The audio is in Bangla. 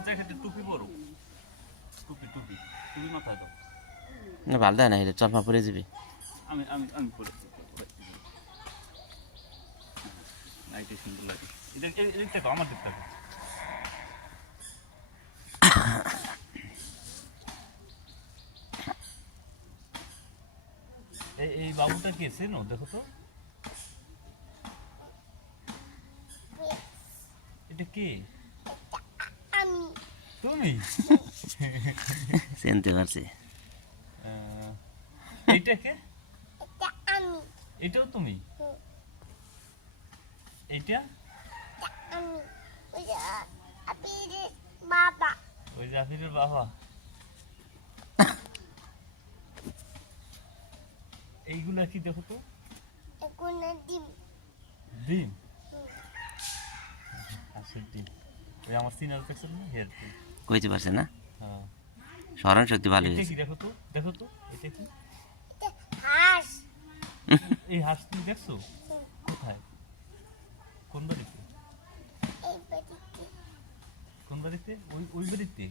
আমার জ্যাকেটে টুপি পরো, টুপি টুপি টুপি মাথায় দাও। না ভালো দেয় না, এটা চশমা পরে যাবি। আমি আমি আমি পরে নাইটে সুন্দর লাগে। এদিক থেকে আমার দিক থেকে এই বাবুটা কে চেনো দেখো তো, এটা কে? তুমি? চিনতে পারছি। এইটা কে? এটাও তুমি? এইটা ওই জাফিরের বাবা। এইগুলা কি দেখো তো? ডিম? আসল ডিম। ওই আমার সিনার দেখছেন না, হেয়ার ডিম। কইতে পারছে না, হ্যাঁ। স্মরণ শক্তি ভালো এটা হয়েছে। কি দেখো তো, দেখো তো এটা কি? এই হাঁস তুমি দেখছো কোথায়, কোন বাড়িতে? কোন বাড়িতে? ওই ওই বাড়িতে।